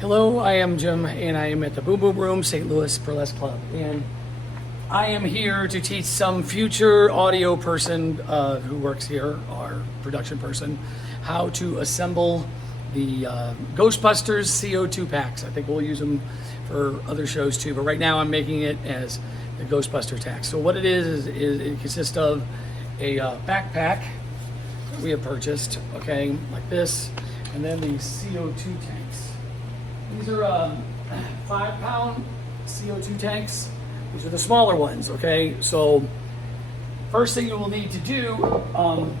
Hello, I am Jim, and I am at the Boom Boom Room, St. Louis Burlesque Club, and I am here to teach some future audio person who works here, our production person, how to assemble the Ghostbusters CO2 packs. I think we'll use them for other shows too, but right now I'm making it as the Ghostbuster tack. So what it is it consists of a backpack that we have purchased, okay, like this, and then these CO2 tanks. These are 5-pound CO2 tanks. These are the smaller ones, okay? So first thing you will need to do, I'm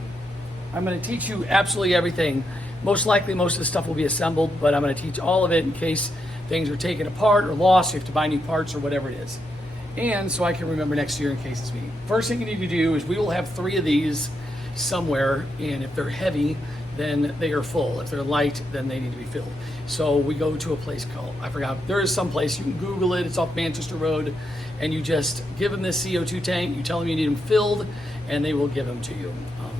gonna teach you absolutely everything. Most likely, most of the stuff will be assembled, but I'm gonna teach all of it in case things are taken apart or lost, you have to buy new parts or whatever it is. And so I can remember next year in case it's me. First thing you need to do is we will have 3 of these somewhere, and if they're heavy, then they are full. If they're light, then they need to be filled. So we go to a place called, I forgot, there is some place, you can Google it, it's off Manchester Road, and you just give them this CO2 tank, you tell them you need them filled, and they will give them to you.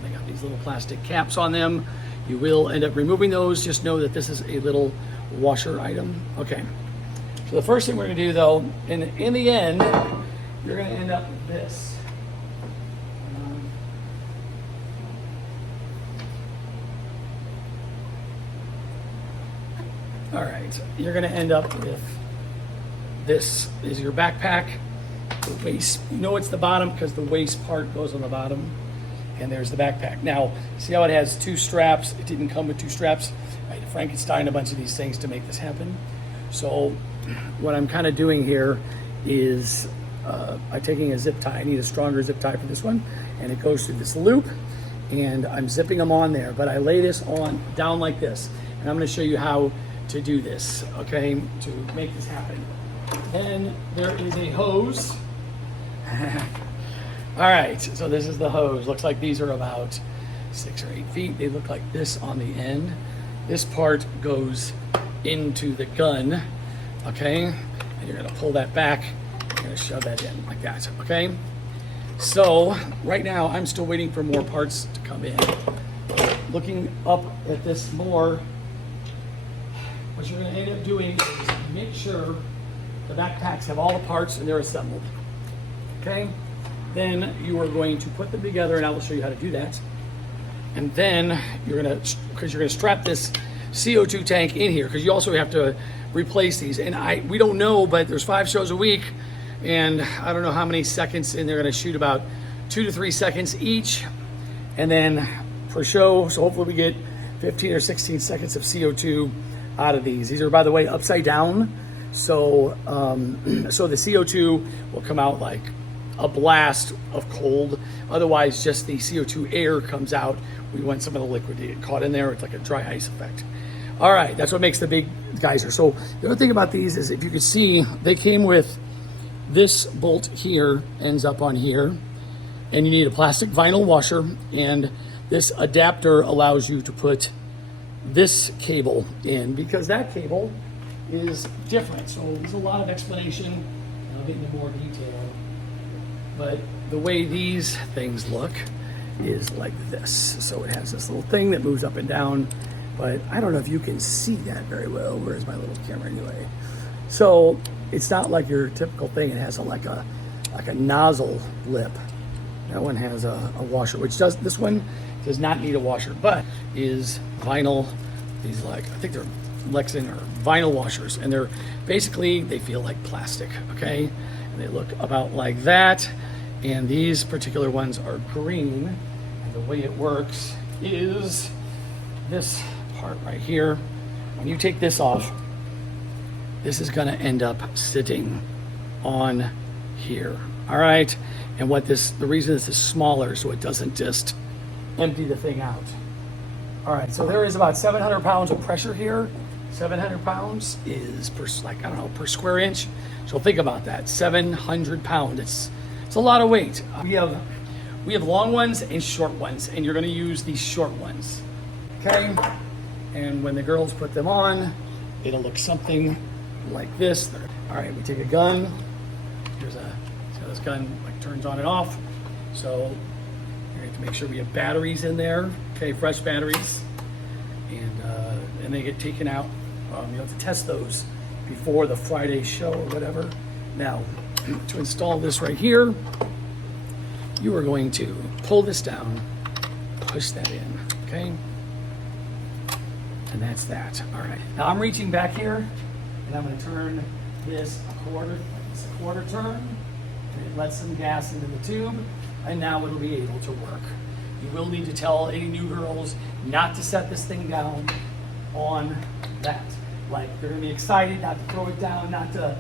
They got these little plastic caps on them. You will end up removing those. Just know that this is a little washer item. Okay, so the first thing we're gonna do though, in the end, you're gonna end up with this. All right, you're gonna end up with this is your backpack. The waist, you know it's the bottom because the waist part goes on the bottom, and there's the backpack. Now, see how it has 2 straps? It didn't come with 2 straps. I had to Frankenstein a bunch of these things to make this happen. So what I'm kind of doing here is I'm taking a zip tie. I need a stronger zip tie for this one, and it goes through this loop, and I'm zipping them on there, but I lay this on down like this, and I'm gonna show you how to do this, okay, to make this happen. Then there is a hose. All right, so this is the hose. Looks like these are about 6 or 8 feet. They look like this on the end. This part goes into the gun, okay? And you're gonna pull that back. You're gonna shove that in like that, okay? So right now, I'm still waiting for more parts to come in. Looking up at this more, what you're gonna end up doing is make sure the backpacks have all the parts and they're assembled, okay? Then you are going to put them together, and I will show you how to do that. And then you're gonna strap this CO2 tank in here, because you also have to replace these. And we don't know, but there's 5 shows a week, and I don't know how many seconds, and they're gonna shoot about 2 to 3 seconds each, and then per show, so hopefully we get 15 or 16 seconds of CO2 out of these. These are, by the way, upside down, so so the CO2 will come out like a blast of cold. Otherwise, just the CO2 air comes out. We want some of the liquid to get caught in there. It's like a dry ice effect. All right, that's what makes the big geyser. So the other thing about these is, if you could see, they came with this bolt here, ends up on here, and you need a plastic vinyl washer, and this adapter allows you to put this cable in, because that cable is different. So there's a lot of explanation, and I'll get into more detail. But the way these things look is like this. So it has this little thing that moves up and down, but I don't know if you can see that very well. Where's my little camera anyway? So it's not like your typical thing. It has like a nozzle lip. That one has a washer, which this one does not need a washer, but is vinyl. These, like, I think they're Lexan or vinyl washers, and they're basically, they feel like plastic, okay? And they look about like that. And these particular ones are green. And the way it works is this part right here. When you take this off, this is gonna end up sitting on here, all right? And the reason this is smaller, so it doesn't just empty the thing out. All right, so there is about 700 pounds of pressure here. 700 pounds is per square inch. So think about that, 700 pounds. It's a lot of weight. We have long ones and short ones, and you're gonna use these short ones, okay? And when the girls put them on, it'll look something like this. All right, we take a gun. See how this gun like turns on and off. So you have to make sure we have batteries in there, okay, fresh batteries, and they get taken out to test those before the Friday show or whatever. Now, to install this right here, you are going to pull this down, push that in, okay? And that's that. All right. Now I'm reaching back here, and I'm going to turn this a quarter turn, and it lets some gas into the tube, and now it'll be able to work. You will need to tell any new girls not to set this thing down on that. Like, they're gonna be excited not to throw it down, not to,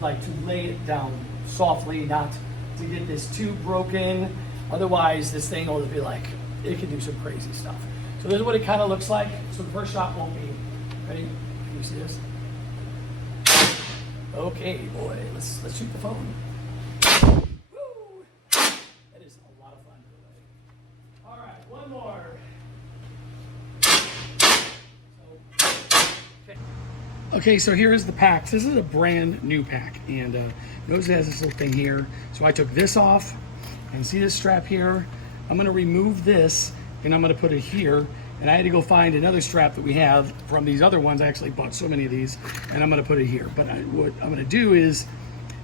like, to lay it down softly, not to get this tube broken. Otherwise, this thing will be like, it can do some crazy stuff. So this is what it kind of looks like. So the first shot won't be, ready? Can you see this? Okay, boy, let's shoot the phone. Woo! That is a lot of fun. All right, one more. Okay, so here is the pack. This is a brand new pack, and notice it has this little thing here. So I took this off, and see this strap here? I'm gonna remove this, and I'm gonna put it here, and I had to go find another strap that we have from these other ones. I actually bought so many of these, and I'm gonna put it here. But what I'm gonna do is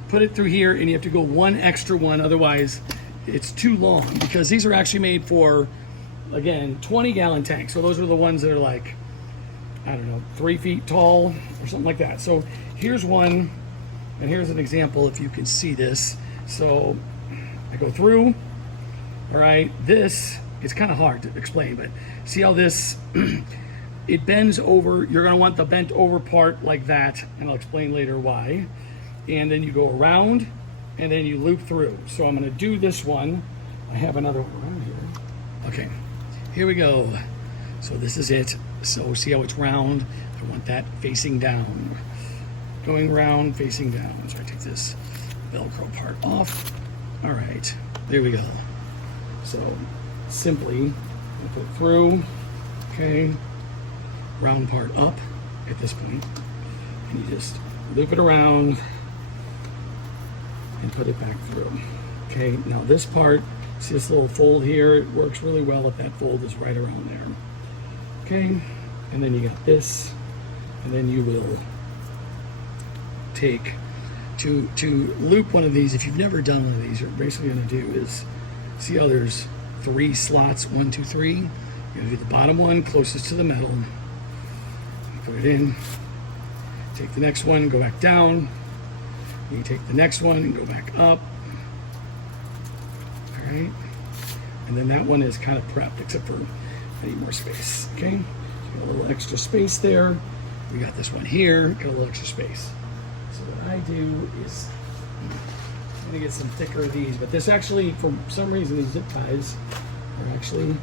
put it through here, and you have to go one extra one, otherwise it's too long, because these are actually made for, again, 20-gallon tanks. So those are the ones that are like, I don't know, 3 feet tall or something like that. So here's one, and here's an example if you can see this. So I go through, all right, this, it's kind of hard to explain, but see how this, it bends over. You're gonna want the bent over part like that, and I'll explain later why. And then you go around, and then you loop through. So I'm gonna do this one. I have another one around here. Okay, here we go. So this is it. So see how it's round? I want that facing down. Going round, facing down. So I take this Velcro part off. All right, there we go. So simply put it through, okay, round part up at this point, and you just loop it around and put it back through. Okay, now this part, see this little fold here? It works really well if that fold is right around there. Okay, and then you got this, and then you will take, to loop one of these, if you've never done one of these, you're basically gonna do is, see how there's 3 slots, 1, 2, 3. You're gonna do the bottom one closest to the metal, put it in, take the next one, go back down, you take the next one and go back up, all right, and then that one is kind of prepped, except for I need more space, okay? So got a little extra space there. We got this one here, got a little extra space. So what I do is, I'm gonna get some thicker of these, but this actually, for some reason, these zip ties are actually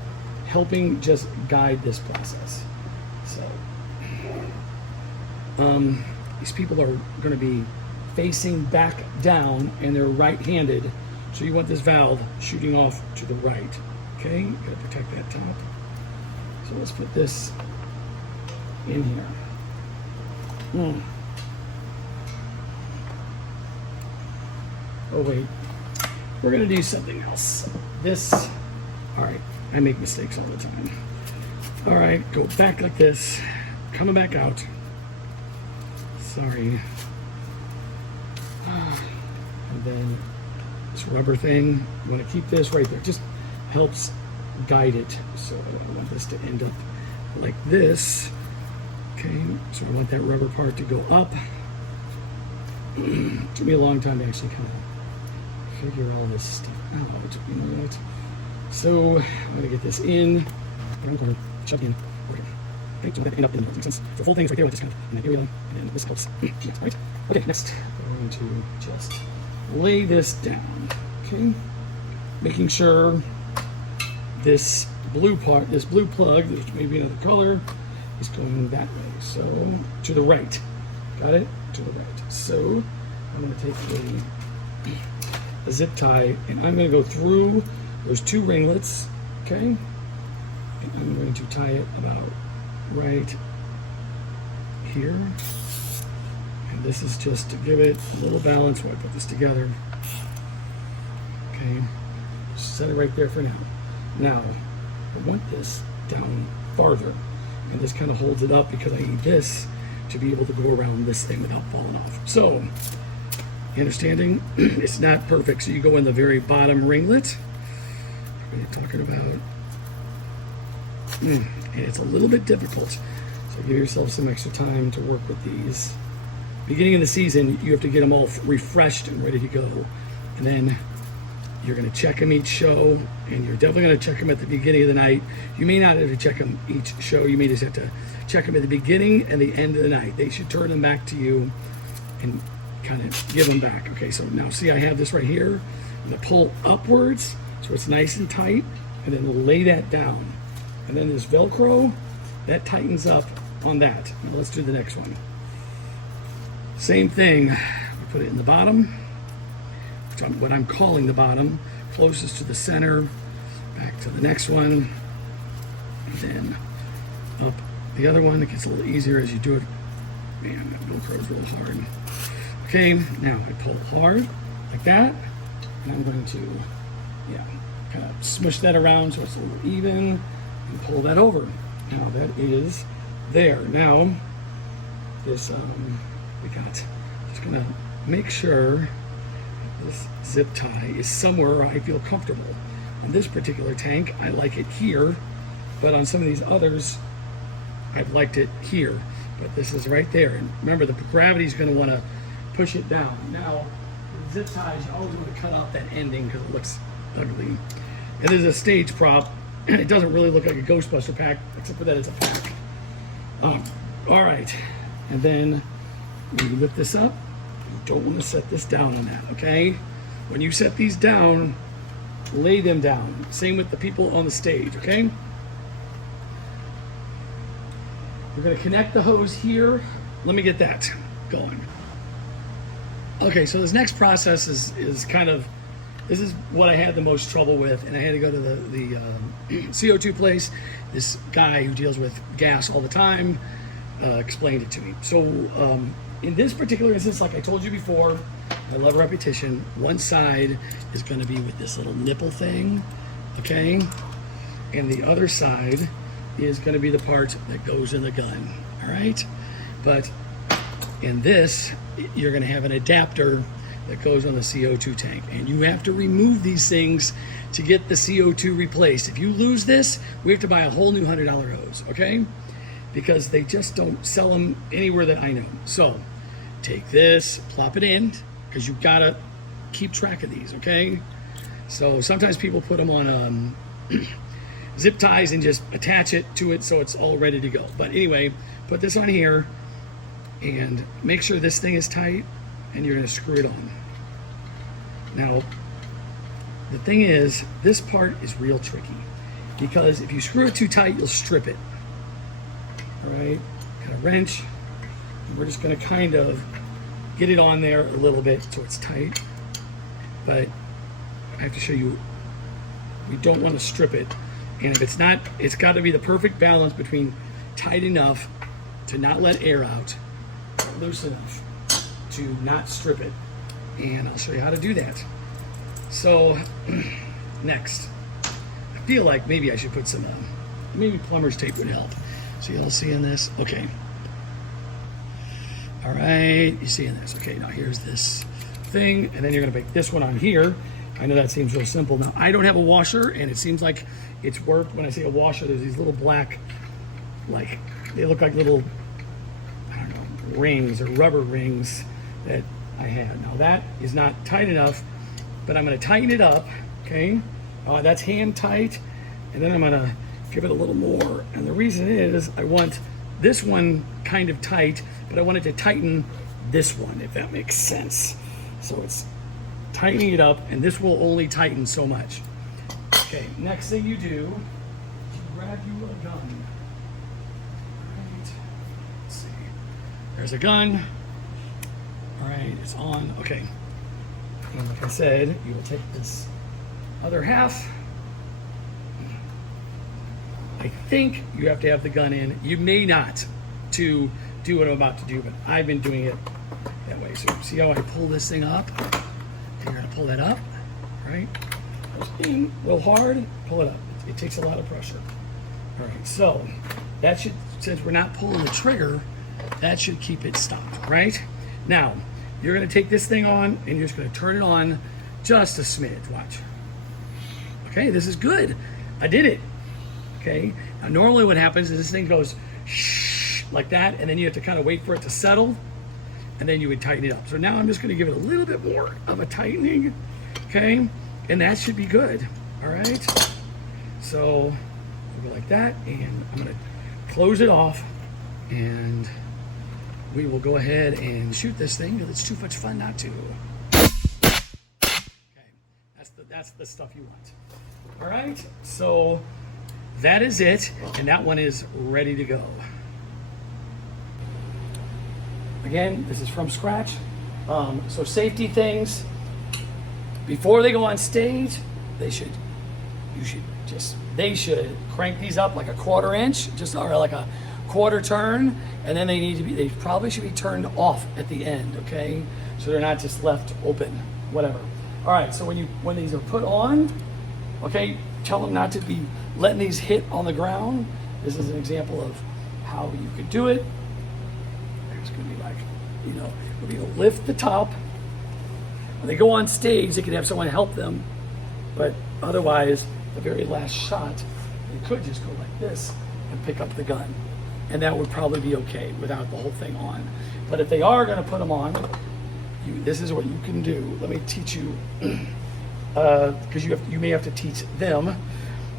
helping just guide this process. So, these people are gonna be facing back down, and they're right-handed, so you want this valve shooting off to the right, okay? You gotta protect that top. So let's put this in here. Oh wait, we're gonna do something else. This, all right, I make mistakes all the time. All right, go back like this, coming back out. Sorry. And then this rubber thing, you wanna keep this right there. Just helps guide it. So I want this to end up like this. Okay, so I want that rubber part to go up. It took me a long time to actually kind of figure all this stuff out. You know what? So I'm gonna get this in. Shove it in. Okay, so I want that to end up in the middle. Since the full thing is right there, like this kind of in that area, and then this helps. Next, right? Okay, next we're going to just lay this down. Okay, making sure this blue part, this blue plug, there's maybe another color, is going that way. So to the right. Got it? To the right. So I'm going to take a zip tie, and I'm going to go through those 2 ringlets, okay? And I'm going to tie it about right here. And this is just to give it a little balance while I put this together. Okay, set it right there for now. Now, I want this down farther, and this kind of holds it up because I need this to be able to go around this thing without falling off. So, you understanding? It's not perfect. So you go in the very bottom ringlet. What are you talking about? And it's a little bit difficult. So give yourself some extra time to work with these. Beginning of the season, you have to get them all refreshed and ready to go. And then you're going to check them each show, and you're definitely going to check them at the beginning of the night. You may not have to check them each show. You may just have to check them at the beginning and the end of the night. They should turn them back to you and kind of give them back. Okay, so now see, I have this right here. I'm going to pull upwards so it's nice and tight, and then lay that down. And then this Velcro, that tightens up on that. Now let's do the next one. Same thing. We put it in the bottom, what I'm calling the bottom, closest to the center. Back to the next one, and then up the other one. It gets a little easier as you do it. Man, that Velcro is really hard. Okay, now I pull hard like that, and I'm going to, kind of smush that around so it's a little even, and pull that over. Now that is there. Now this we got. Just gonna make sure this zip tie is somewhere where I feel comfortable. On this particular tank, I like it here, but on some of these others, I've liked it here. But this is right there. And remember, the gravity is going to want to push it down. Now, with zip ties, you always want to cut out that ending because it looks ugly. It is a stage prop. It doesn't really look like a Ghostbuster pack, except for that it's a pack. All right. And then when you lift this up, you don't want to set this down on that, okay? When you set these down, lay them down. Same with the people on the stage, okay? We're going to connect the hose here. Let me get that going. Okay, so this next process is kind of, this is what I had the most trouble with, and I had to go to the CO2 place. This guy who deals with gas all the time explained it to me. So in this particular instance, like I told you before, I love repetition. One side is going to be with this little nipple thing, okay? And the other side is going to be the part that goes in the gun, all right? But in this, you're going to have an adapter that goes on the CO2 tank, and you have to remove these things to get the CO2 replaced. If you lose this, we have to buy a whole new $100 hose, okay? Because they just don't sell them anywhere that I know. So take this, plop it in, because you've got to keep track of these, okay? So sometimes people put them on zip ties and just attach it to it so it's all ready to go. But anyway, put this on here and make sure this thing is tight, and you're going to screw it on. Now, the thing is, this part is real tricky because if you screw it too tight, you'll strip it. All right, got a wrench, and we're just going to kind of get it on there a little bit so it's tight. But I have to show you, we don't want to strip it. And if it's not, it's got to be the perfect balance between tight enough to not let air out, loose enough to not strip it. And I'll show you how to do that. So next, I feel like maybe I should put some, maybe plumber's tape would help. So you'll see in this, okay. All right, you see in this, okay, now here's this thing, and then you're gonna make this one on here. I know that seems real simple. Now, I don't have a washer, and it seems like it's worked. When I say a washer, there's these little black, like, they look like little, I don't know, rings or rubber rings that I had. Now, that is not tight enough, but I'm gonna tighten it up, okay? That's hand tight, and then I'm gonna give it a little more. And the reason is I want this one kind of tight, but I want it to tighten this one, if that makes sense. So it's tightening it up, and this will only tighten so much. Okay, next thing you do, you grab you a gun. Right, let's see. There's a gun. All right, it's on. Okay. And like I said, you will take this other half. I think you have to have the gun in. You may not to do what I'm about to do, but I've been doing it that way. So see how I pull this thing up? You're gonna pull that up, right? Goes in real hard, pull it up. It takes a lot of pressure. All right, so that should, since we're not pulling the trigger, That should keep it stopped, right? Now, you're gonna take this thing on and you're just gonna turn it on just a smidge, watch. Okay, this is good. I did it, okay? Now, normally what happens is this thing goes shh, like that, and then you have to kind of wait for it to settle, and then you would tighten it up. So now I'm just gonna give it a little bit more of a tightening, okay? And that should be good, all right? So we'll go like that, and I'm gonna close it off, and we will go ahead and shoot this thing because it's too much fun not to. Okay, that's the stuff you want. All right, so that is it, and that one is ready to go. Again, this is from scratch. So safety things, before they go on stage, they should crank these up like a 1/4 inch, or like a quarter turn, and then they probably should be turned off at the end, okay? So they're not just left open, whatever. All right, so when these are put on, okay, tell them not to be letting these hit on the ground. This is an example of how you could do it. There's gonna be like, we're gonna lift the top. When they go on stage, they could have someone help them, but otherwise, the very last shot, they could just go like this and pick up the gun. And that would probably be okay without the whole thing on. But if they are gonna put them on, this is what you can do. Let me teach you, because you may have to teach them.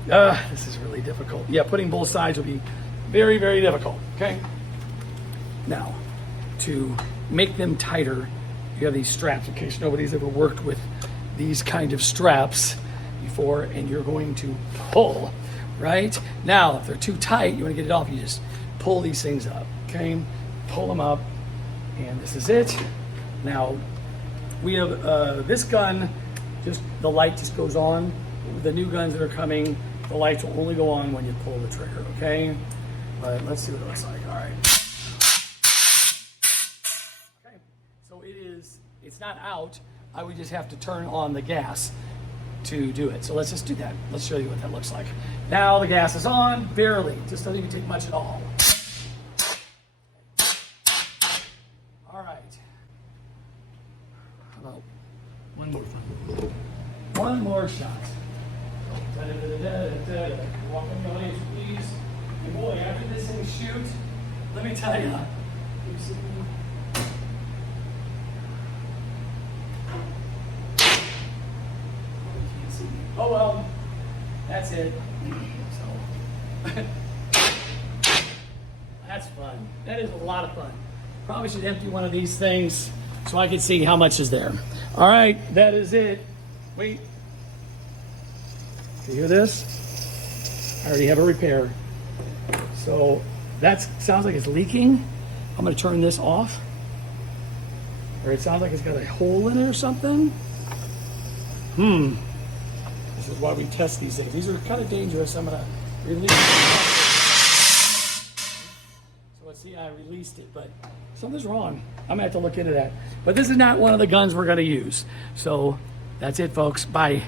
This is really difficult. Yeah, putting both sides will be very, very difficult, okay? Now, to make them tighter, you have these straps, in case nobody's ever worked with these kind of straps before, and you're going to pull, right? Now, if they're too tight, you wanna get it off, you just pull these things up, okay? Pull them up, and this is it. Now, we have this gun, just the light just goes on. With the new guns that are coming, the lights will only go on when you pull the trigger, okay? But let's see what it looks like, all right. Okay, so it's not out. I would just have to turn on the gas to do it. So let's just do that. Let's show you what that looks like. Now the gas is on, barely, just doesn't even take much at all. All right. How about one more time? One more shot. Walk in the audience, please. And boy, after this thing shoot, let me tell you. Oh well, that's it. So that's fun. That is a lot of fun. Probably should empty one of these things so I can see how much is there. All right, that is it. Wait. You hear this? I already have a repair. So that sounds like it's leaking. I'm gonna turn this off. Or it sounds like it's got a hole in it or something. This is why we test these things. These are kind of dangerous. I'm gonna release it. So let's see, I released it, but something's wrong. I'm gonna have to look into that. But this is not one of the guns we're gonna use. So that's it, folks. Bye.